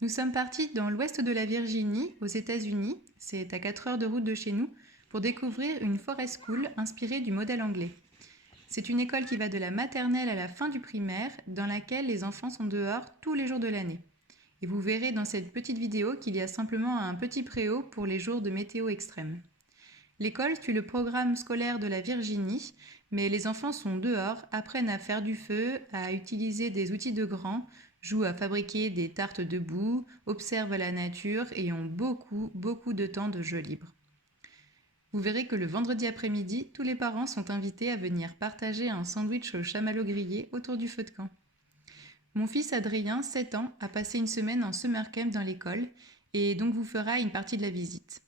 Nous sommes partis dans l'ouest de la Virginie, aux États-Unis, c'est à 4 heures de route de chez nous, pour découvrir une forest school inspirée du modèle anglais. C'est une école qui va de la maternelle à la fin du primaire, dans laquelle les enfants sont dehors tous les jours de l'année. Et vous verrez dans cette petite vidéo qu'il y a simplement un petit préau pour les jours de météo extrême. L'école suit le programme scolaire de la Virginie, mais les enfants sont dehors, apprennent à faire du feu, à utiliser des outils de grands, jouent à fabriquer des tartes debout, observent la nature et ont beaucoup de temps de jeu libre. Vous verrez que le vendredi après-midi, tous les parents sont invités à venir partager un sandwich au chamallow grillé autour du feu de camp. Mon fils Adrien, 7 ans, a passé une semaine en summer camp dans l'école et donc vous fera une partie de la visite.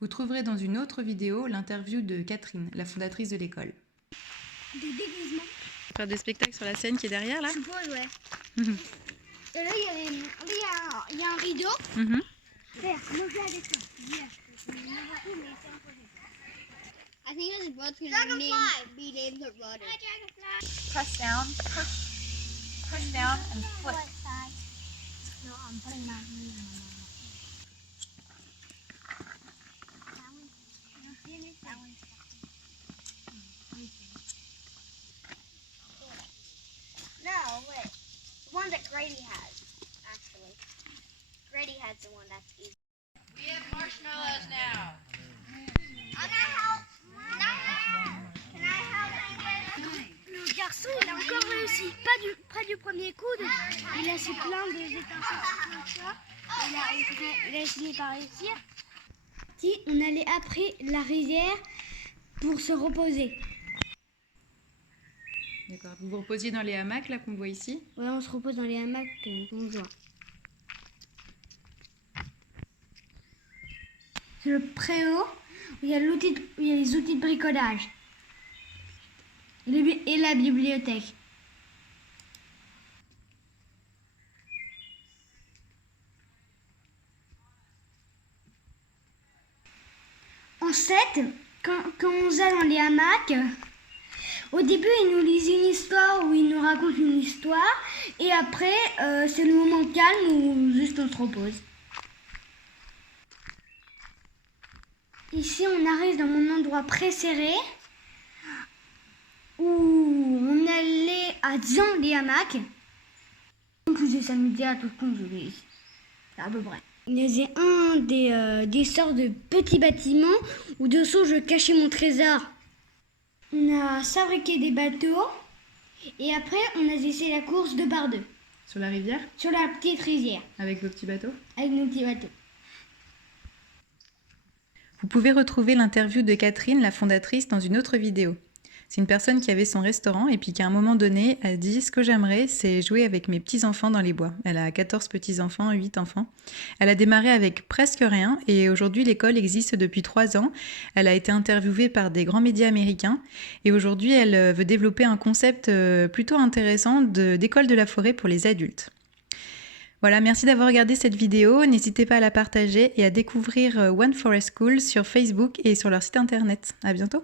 Vous trouverez dans une autre vidéo l'interview de Catherine, la fondatrice de l'école. Des déguisements. Faire des spectacles sur la scène qui est derrière là. Je suppose, ouais. Et là, il y a un rideau. Faire, manger avec toi. I think this boat's gonna be named the Rudder. Press down and flip. No, I'm putting my knee on No, wait. The one that Grady has, actually. Grady has the one that's easy. We have marshmallows now. Can I help? Can I help? Le garçon, il a encore réussi. Près du premier coude, il a su plein de étincelles comme ça. Il a fini par réussir. On allait après la rivière pour se reposer. D'accord. Vous vous reposiez dans les hamacs là qu'on voit ici. Ouais, on se repose dans les hamacs qu'on voit. C'est le préau où il y a les outils de bricolage et la bibliothèque. En fait, quand on va dans les hamacs, au début, ils nous lisent une histoire ou ils nous racontent une histoire. Et après, c'est le moment calme où juste on se repose. Ici, on arrive dans mon endroit préféré où on allait dans les hamacs. Donc, j'ai s'amuser à tout congeler ici. À peu près. Il y avait des sortes de petits bâtiments où dessous je cachais mon trésor. On a fabriqué des bateaux et après on a laissé la course 2 par 2. Sur la rivière. Sur la petite rivière. Avec vos petits bateaux. Avec nos petits bateaux. Vous pouvez retrouver l'interview de Catherine, la fondatrice, dans une autre vidéo. C'est une personne qui avait son restaurant et puis qui à un moment donné a dit « Ce que j'aimerais, c'est jouer avec mes petits-enfants dans les bois ». Elle a 14 petits-enfants, 8 enfants. Elle a démarré avec presque rien et aujourd'hui l'école existe depuis 3 ans. Elle a été interviewée par des grands médias américains et aujourd'hui elle veut développer un concept plutôt intéressant d'école de la forêt pour les adultes. Voilà, merci d'avoir regardé cette vidéo. N'hésitez pas à la partager et à découvrir One Forest School sur Facebook et sur leur site internet. À bientôt.